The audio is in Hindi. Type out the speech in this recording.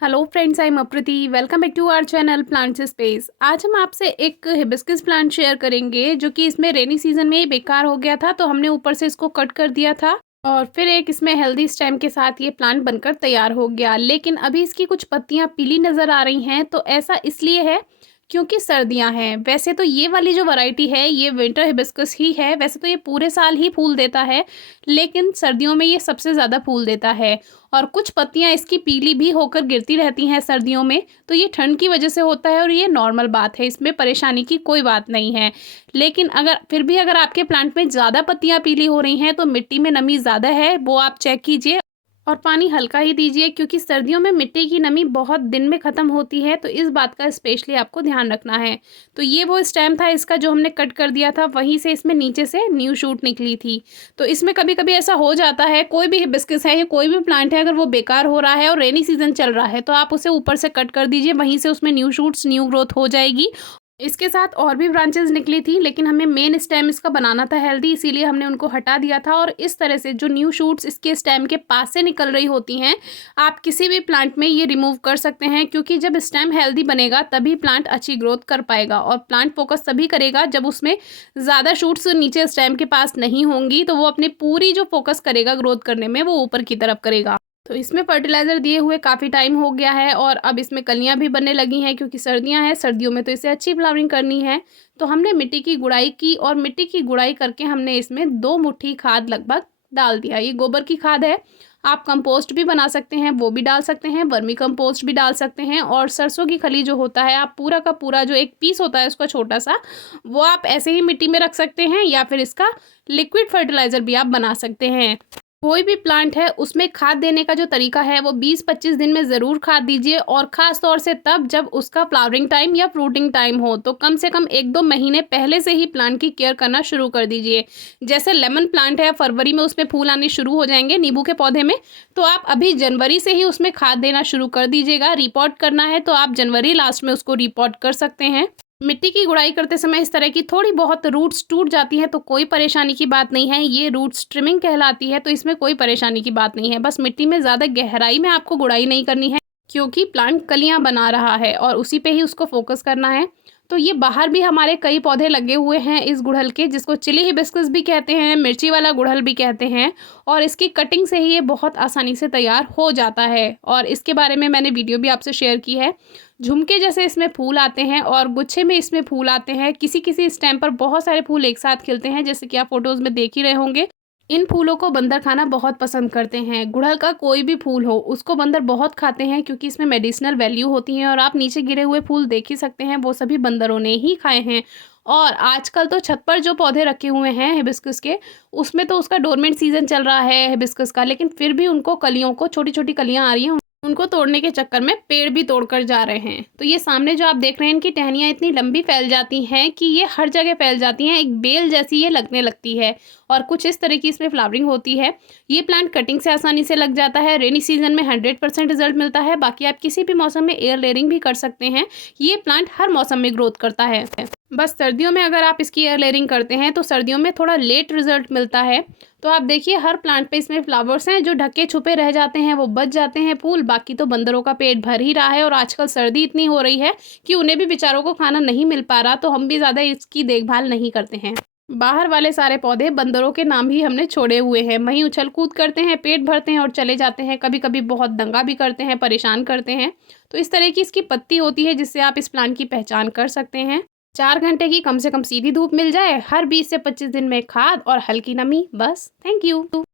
Hello friends, I am Aprati. Welcome back to our channel plants space. आज हम आपसे एक हिबिस्कस प्लांट शेयर करेंगे जो कि इसमें रेनी सीजन में ही बेकार हो गया था, तो हमने ऊपर से इसको कट कर दिया था और फिर एक इसमें हेल्दी स्टेम के साथ ये प्लांट बनकर तैयार हो गया। लेकिन अभी इसकी कुछ पत्तियां पीली नज़र आ रही हैं, तो ऐसा इसलिए है क्योंकि सर्दियां हैं। वैसे तो ये वाली जो वैरायटी है ये विंटर हिबिस्कस ही है। वैसे तो ये पूरे साल ही फूल देता है, लेकिन सर्दियों में ये सबसे ज़्यादा फूल देता है और कुछ पत्तियां इसकी पीली भी होकर गिरती रहती हैं सर्दियों में। तो ये ठंड की वजह से होता है और ये नॉर्मल बात है, इसमें परेशानी की कोई बात नहीं है। लेकिन अगर आपके प्लांट में ज़्यादा पत्तियां पीली हो रही हैं तो मिट्टी में नमी ज़्यादा है, वो आप चेक कीजिए और पानी हल्का ही दीजिए, क्योंकि सर्दियों में मिट्टी की नमी बहुत दिन में ख़त्म होती है, तो इस बात का स्पेशली आपको ध्यान रखना है। तो ये वो स्टेम था इसका जो हमने कट कर दिया था, वहीं से इसमें नीचे से न्यू शूट निकली थी। तो इसमें कभी कभी ऐसा हो जाता है, कोई भी हिबिस्कस है या कोई भी प्लांट है, अगर वो बेकार हो रहा है और रेनी सीजन चल रहा है तो आप उसे ऊपर से कट कर दीजिए, वहीं से उसमें न्यू शूट्स न्यू ग्रोथ हो जाएगी। इसके साथ और भी ब्रांचेस निकली थी, लेकिन हमें मेन स्टेम इसका बनाना था हेल्दी, इसीलिए हमने उनको हटा दिया था। और इस तरह से जो न्यू शूट्स इसके स्टेम के पास से निकल रही होती हैं, आप किसी भी प्लांट में ये रिमूव कर सकते हैं, क्योंकि जब स्टेम हेल्दी बनेगा तभी प्लांट अच्छी ग्रोथ कर पाएगा। और प्लांट फोकस तभी करेगा जब उसमें ज़्यादा शूट्स नीचे स्टेम के पास नहीं होंगी, तो वो अपनी पूरी जो फोकस करेगा ग्रोथ करने में वो ऊपर की तरफ करेगा। तो इसमें फर्टिलाइज़र दिए हुए काफ़ी टाइम हो गया है और अब इसमें कलियां भी बनने लगी हैं, क्योंकि सर्दियां हैं, सर्दियों में तो इसे अच्छी फ्लावरिंग करनी है। तो हमने मिट्टी की गुड़ाई की और मिट्टी की गुड़ाई करके हमने इसमें 2 मुट्ठी खाद लगभग डाल दिया। ये गोबर की खाद है, आप कंपोस्ट भी बना सकते हैं, वो भी डाल सकते हैं, वर्मी कंपोस्ट भी डाल सकते हैं। और सरसों की खली जो होता है, आप पूरा का पूरा जो एक पीस होता है उसका छोटा सा, वो आप ऐसे ही मिट्टी में रख सकते हैं, या फिर इसका लिक्विड फर्टिलाइज़र भी आप बना सकते हैं। कोई भी प्लांट है उसमें खाद देने का जो तरीका है वो 20-25 दिन में ज़रूर खाद दीजिए, और ख़ास तौर से तब जब उसका फ्लावरिंग टाइम या फ्रूटिंग टाइम हो, तो कम से कम 1-2 महीने पहले से ही प्लांट की केयर करना शुरू कर दीजिए। जैसे लेमन प्लांट है, फरवरी में उसमें फूल आने शुरू हो जाएंगे नींबू के पौधे में, तो आप अभी जनवरी से ही उसमें खाद देना शुरू कर दीजिएगा। रिपोर्ट करना है तो आप जनवरी लास्ट में उसको रिपोर्ट कर सकते हैं। मिट्टी की गुड़ाई करते समय इस तरह की थोड़ी बहुत रूट्स टूट जाती हैं तो कोई परेशानी की बात नहीं है, ये रूट्स ट्रिमिंग कहलाती है, तो इसमें कोई परेशानी की बात नहीं है। बस मिट्टी में ज़्यादा गहराई में आपको गुड़ाई नहीं करनी है, क्योंकि प्लांट कलियां बना रहा है और उसी पे ही उसको फोकस करना है। तो ये बाहर भी हमारे कई पौधे लगे हुए हैं इस गुड़हल के, जिसको चिली हिबिस्कस भी कहते हैं, मिर्ची वाला गुड़हल भी कहते हैं, और इसकी कटिंग से ही ये बहुत आसानी से तैयार हो जाता है। और इसके बारे में मैंने वीडियो भी आपसे शेयर की है। झुमके जैसे इसमें फूल आते हैं और गुच्छे में इसमें फूल आते हैं। किसी किसी स्टेम पर बहुत सारे फूल एक साथ खिलते हैं, जैसे कि आप फोटोज़ में देख ही रहे होंगे। इन फूलों को बंदर खाना बहुत पसंद करते हैं। गुड़हल का कोई भी फूल हो उसको बंदर बहुत खाते हैं, क्योंकि इसमें मेडिसिनल वैल्यू होती है। और आप नीचे गिरे हुए फूल देख ही सकते हैं, वो सभी बंदरों ने ही खाए हैं। और आजकल तो छत पर जो पौधे रखे हुए हैं हिबिस्कस के, उसमें तो उसका डोरमेंट सीजन चल रहा है हिबिस्कस का, लेकिन फिर भी उनको कलियों को, छोटी छोटी कलियां आ रही हैं, उनको तोड़ने के चक्कर में पेड़ भी तोड़कर जा रहे हैं। तो ये सामने जो आप देख रहे हैं, इनकी टहनियाँ इतनी लंबी फैल जाती हैं कि ये हर जगह फैल जाती हैं, एक बेल जैसी ये लगने लगती है और कुछ इस तरह की इसमें फ्लावरिंग होती है। ये प्लांट कटिंग से आसानी से लग जाता है। रेनी सीजन में 100% रिजल्ट मिलता है। बाकी आप किसी भी मौसम में एयर लेयरिंग भी कर सकते हैं। ये प्लांट हर मौसम में ग्रोथ करता है। बस सर्दियों में अगर आप इसकी एयर लेयरिंग करते हैं तो सर्दियों में थोड़ा लेट रिजल्ट मिलता है। तो आप देखिए हर प्लांट पे इसमें फ्लावर्स हैं, जो ढके छुपे रह जाते हैं वो बच जाते हैं फूल, बाकी तो बंदरों का पेट भर ही रहा है। और आजकल सर्दी इतनी हो रही है कि उन्हें भी बेचारों को खाना नहीं मिल पा रहा, तो हम भी ज़्यादा इसकी देखभाल नहीं करते हैं। बाहर वाले सारे पौधे बंदरों के नाम ही हमने छोड़े हुए हैं, वहीं उछल कूद करते हैं, पेट भरते हैं और चले जाते हैं। कभी कभी बहुत दंगा भी करते हैं, परेशान करते हैं। तो इस तरह की इसकी पत्ती होती है, जिससे आप इस प्लांट की पहचान कर सकते हैं। 4 घंटे की कम से कम सीधी धूप मिल जाए, हर 20 से 25 दिन में खाद और हल्की नमी, बस। Thank you.